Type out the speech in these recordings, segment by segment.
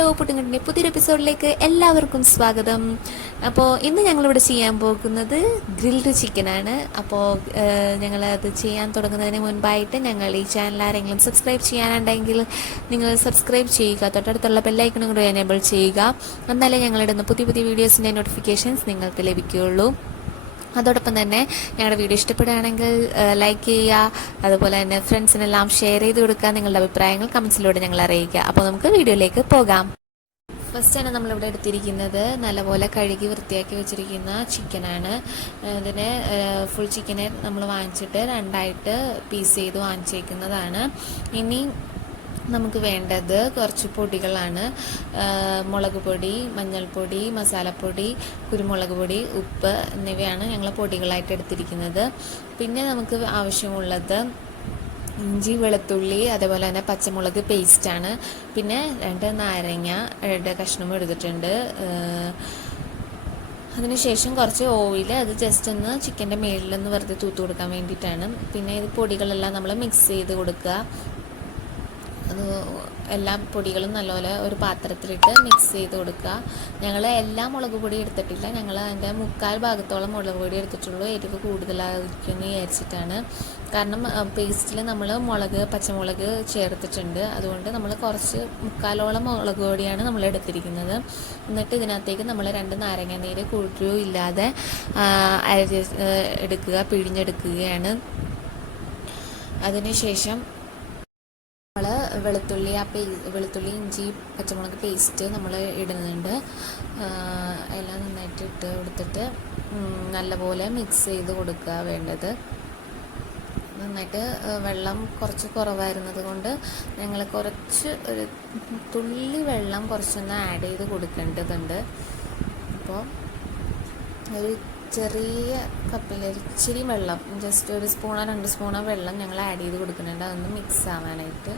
Hello പുട്ടുങ്കട്ടിന്റെ പുതിയൊരു എപ്പിസോഡിലേക്ക് എല്ലാവർക്കും സ്വാഗതം. അപ്പോൾ ഇന്ന് ഞങ്ങളിവിടെ ചെയ്യാൻ പോകുന്നത് ഗ്രിൽഡ് ചിക്കനാണ് അപ്പോൾ ഞങ്ങൾ അത് ചെയ്യാൻ തുടങ്ങുന്നതിന് മുൻപായിട്ട് ഞങ്ങൾ ഈ ചാനൽ ആരെങ്കിലും സബ്സ്ക്രൈബ് ചെയ്യാനുണ്ടെങ്കിൽ നിങ്ങൾ സബ്സ്ക്രൈബ് ചെയ്യുക തൊട്ടടുത്തുള്ള ബെല്ലൈക്കണും കൂടെ എനേബിൾ ചെയ്യുക. എന്നാലേ ഞങ്ങളിടുന്ന പുതിയ പുതിയ വീഡിയോസിന്റെ നോട്ടിഫിക്കേഷൻസ് നിങ്ങൾക്ക് ലഭിക്കുകയുള്ളൂ. അതോടൊപ്പം തന്നെ ഞങ്ങളുടെ വീഡിയോ ഇഷ്ടപ്പെടുകയാണെങ്കിൽ ലൈക്ക് ചെയ്യുക അതുപോലെ തന്നെ ഫ്രണ്ട്സിനെല്ലാം ഷെയർ ചെയ്ത് കൊടുക്കുക നിങ്ങളുടെ അഭിപ്രായങ്ങൾ കമൻസിലൂടെ ഞങ്ങൾ അറിയിക്കുക. അപ്പോൾ നമുക്ക് വീഡിയോയിലേക്ക് പോകാം. ഫസ്റ്റ് തന്നെ നമ്മളിവിടെ എടുത്തിരിക്കുന്നത് നല്ലപോലെ കഴുകി വൃത്തിയാക്കി വെച്ചിരിക്കുന്ന ചിക്കനാണ് ഇതിന് ഫുൾ ചിക്കനെ നമ്മൾ വാങ്ങിച്ചിട്ട് രണ്ടായിട്ട് പീസ് ചെയ്ത് വാങ്ങിച്ചേക്കുന്നതാണ്. ഇനി നമുക്ക് വേണ്ടത് കുറച്ച് പൊടികളാണ്. മുളക് പൊടി മഞ്ഞൾപ്പൊടി മസാലപ്പൊടി കുരുമുളക് പൊടി ഉപ്പ് എന്നിവയാണ് ഞങ്ങൾ പൊടികളായിട്ട് എടുത്തിരിക്കുന്നത്. പിന്നെ നമുക്ക് ആവശ്യമുള്ളത് ഇഞ്ചി വെളുത്തുള്ളി അതേപോലെ തന്നെ പച്ചമുളക് പേസ്റ്റാണ് പിന്നെ രണ്ട് നാരങ്ങ രണ്ട് കഷ്ണവും എടുത്തിട്ടുണ്ട്. അതിനുശേഷം കുറച്ച് ഓയിൽ അത് ജസ്റ്റ് ഒന്ന് ചിക്കന്റെ മേളിലൊന്ന് വെറുതെ തൂത്ത് കൊടുക്കാൻ വേണ്ടിയിട്ടാണ്. പിന്നെ ഇത് പൊടികളെല്ലാം നമ്മൾ മിക്സ് ചെയ്ത് കൊടുക്കുക. അത് എല്ലാ പൊടികളും നല്ലപോലെ ഒരു പാത്രത്തിലിട്ട് മിക്സ് ചെയ്ത് കൊടുക്കുക. ഞങ്ങൾ എല്ലാ മുളക് പൊടി എടുത്തിട്ടില്ല. ഞങ്ങൾ അതിന്റെ മുക്കാൽ ഭാഗത്തോളം മുളക് പൊടി എടുത്തിട്ടുള്ളൂ. എരിവ് കൂടുതലായിരിക്കും വിചാരിച്ചിട്ടാണ്. കാരണം പേസ്റ്റിൽ നമ്മൾ മുളക് പച്ചമുളക് ചേർത്തിട്ടുണ്ട്. അതുകൊണ്ട് നമ്മൾ കുറച്ച് മുക്കാലോളം മുളക് പൊടിയാണ് നമ്മൾ എടുത്തിരിക്കുന്നത്. എന്നിട്ട് ഇതിനകത്തേക്ക് നമ്മൾ രണ്ട് നാരങ്ങ നീര് കുഴു ഇല്ലാതെ എടുക്കുക പിഴിഞ്ഞെടുക്കുകയാണ്. അതിനുശേഷം നമ്മൾ വെളുത്തുള്ളി ആ പേ വെളുത്തുള്ളി ഇഞ്ചി പച്ചമുളക് പേസ്റ്റ് നമ്മൾ ഇടുന്നുണ്ട്. എല്ലാം നന്നായിട്ട് ഇട്ട് കൊടുത്തിട്ട് നല്ലപോലെ മിക്സ് ചെയ്ത് കൊടുക്കുക വേണ്ടത്. നന്നായിട്ട് വെള്ളം കുറച്ച് കുറവായിരുന്നത് കൊണ്ട് ഞങ്ങൾ കുറച്ച് ഒരു തുള്ളി വെള്ളം കുറച്ചൊന്ന് ആഡ് ചെയ്ത് കൊടുക്കേണ്ടതുണ്ട്. അപ്പോൾ ഒരു ചെറിയ കപ്പിൽ ഇച്ചിരി വെള്ളം ജസ്റ്റ് ഒരു സ്പൂണോ രണ്ട് സ്പൂണോ വെള്ളം ഞങ്ങൾ ആഡ് ചെയ്ത് കൊടുക്കുന്നുണ്ട്. അതൊന്ന് മിക്സ് ആവാനായിട്ട്.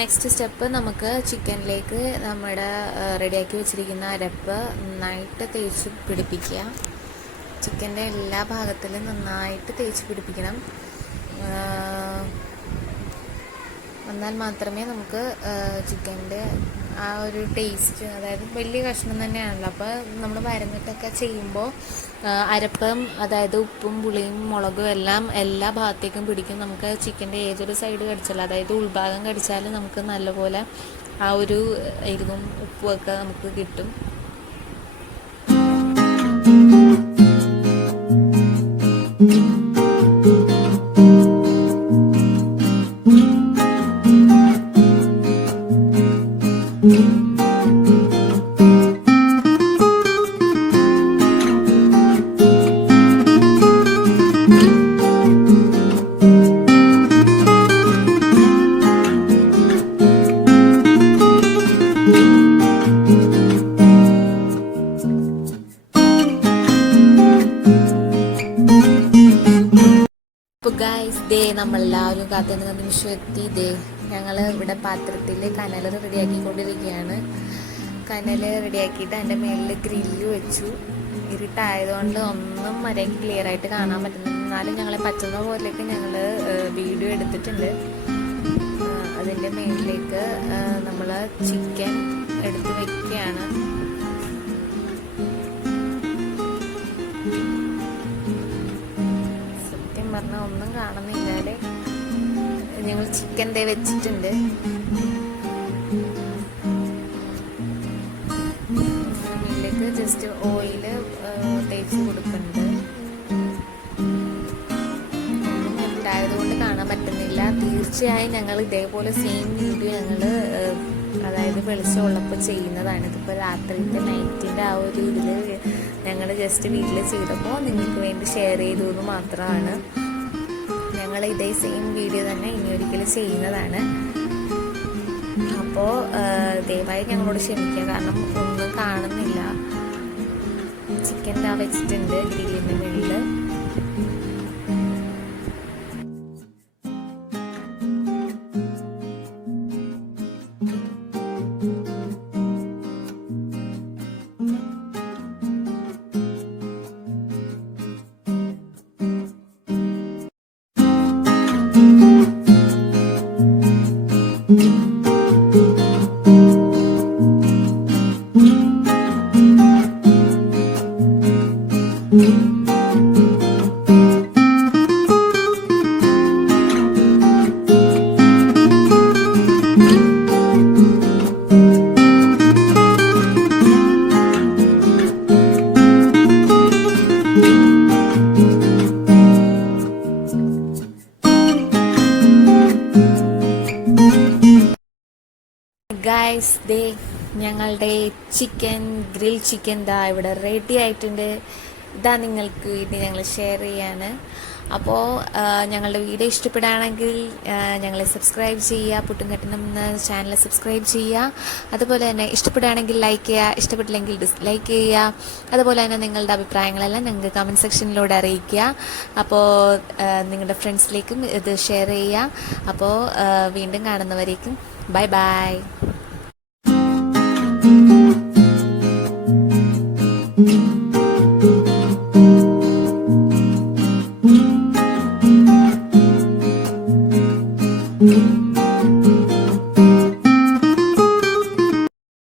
നെക്സ്റ്റ് സ്റ്റെപ്പ് നമുക്ക് ചിക്കനിലേക്ക് നമ്മുടെ റെഡിയാക്കി വെച്ചിരിക്കുന്ന അരപ്പ് നന്നായിട്ട് തേച്ച് പിടിപ്പിക്കുക. ചിക്കന്റെ എല്ലാ ഭാഗത്തിലും നന്നായിട്ട് തേച്ച് പിടിപ്പിക്കണം. എന്നാൽ മാത്രമേ നമുക്ക് ചിക്കന്റെ ആ ഒരു ടേസ്റ്റ് അതായത് വലിയ കഷ്ണം തന്നെയാണല്ലോ. അപ്പോൾ നമ്മൾ വരന്നിട്ടൊക്കെ ചെയ്യുമ്പോൾ അരപ്പം അതായത് ഉപ്പും പുളിയും മുളകും എല്ലാം എല്ലാ ഭാഗത്തേക്കും പിടിക്കും. നമുക്ക് ചിക്കന്റെ ഏതൊരു സൈഡ് കടിച്ചാലും അതായത് ഉൾഭാഗം കടിച്ചാലും നമുക്ക് നല്ലപോലെ ആ ഒരു എരിവും ഉപ്പുമൊക്കെ നമുക്ക് കിട്ടും. ദേ നമ്മളെല്ലാവരും കാത്തുനിന്ന് നിമിഷം എത്തി. ദേ ഞങ്ങൾ ഇവിടെ പാത്രത്തിൽ കനൽ റെഡിയാക്കിക്കൊണ്ടിരിക്കുകയാണ്. കനൽ റെഡിയാക്കിയിട്ട് അതിന്റെ മേളിൽ ഗ്രില്ല് വെച്ചു. ഇരുട്ടായതുകൊണ്ട് ഒന്നും മര്യാദയ്ക്ക് ക്ലിയർ ആയിട്ട് കാണാൻ പറ്റുന്നില്ല. എന്നാലും ഞങ്ങളെ പറ്റുന്ന പോലെയൊക്കെ ഞങ്ങൾ വീഡിയോ എടുത്തിട്ടുണ്ട്. അതിന്റെ മേളിലേക്ക് നമ്മൾ ചിക്കൻ ചിക്കൻ ദേ വെച്ചിട്ടുണ്ട്. ജസ്റ്റ് ഓയിൽ തേച്ച് കൊടുക്കുന്നുണ്ട്. ഉണ്ടായതുകൊണ്ട് കാണാൻ പറ്റുന്നില്ല. തീർച്ചയായും ഞങ്ങൾ ഇതേപോലെ സെയിം വീഡിയോ ഞങ്ങൾ അതായത് വെളിച്ചമുള്ളപ്പോൾ ചെയ്യുന്നതാണ്. ഇതിപ്പോൾ രാത്രിയിലെ നൈറ്റിന്റെ ആ ഒരു ഇതിൽ ഞങ്ങൾ ജസ്റ്റ് വീട്ടിൽ ചെയ്തപ്പോൾ നിങ്ങൾക്ക് വേണ്ടി ഷെയർ ചെയ്തു എന്ന് മാത്രമാണ്. ഞങ്ങൾ ഇതേ സെയിം വീഡിയോ തന്നെ ഇനി ഒരിക്കലും ചെയ്യുന്നതാണ്. അപ്പോൾ ദയവായി ഞങ്ങളോട് ക്ഷമിക്കുക. കാരണം ഒന്നും കാണുന്നില്ല. ചിക്കൻ ഞാൻ വെച്ചിട്ടുണ്ട്. ഗായ്സ് ദേ ഞങ്ങളുടെ ചിക്കൻ ഗ്രിൽ ചിക്കൻ ദാ ഇവിടെ റെഡി ആയിട്ടുണ്ട്. ഇതാ നിങ്ങൾക്ക് വേണ്ടി ഞങ്ങൾ ഷെയർ ചെയ്യാണ്. അപ്പോൾ ഞങ്ങളുടെ വീഡിയോ ഇഷ്ടപ്പെടുകയാണെങ്കിൽ ഞങ്ങളെ സബ്സ്ക്രൈബ് ചെയ്യുക പുട്ടുംകട്ടണം എന്ന ചാനൽ സബ്സ്ക്രൈബ് ചെയ്യുക. അതുപോലെ തന്നെ ഇഷ്ടപ്പെടുകയാണെങ്കിൽ ലൈക്ക് ചെയ്യുക ഇഷ്ടപ്പെട്ടില്ലെങ്കിൽ ഡിസ്ലൈക്ക് ചെയ്യുക. അതുപോലെ തന്നെ നിങ്ങളുടെ അഭിപ്രായങ്ങളെല്ലാം ഞങ്ങൾക്ക് കമന്റ് സെക്ഷനിലൂടെ അറിയിക്കുക. അപ്പോൾ നിങ്ങളുടെ ഫ്രണ്ട്സിലേക്കും ഇത് ഷെയർ ചെയ്യുക. അപ്പോൾ വീണ്ടും കാണുന്നവരേക്കും ബൈ ബൈ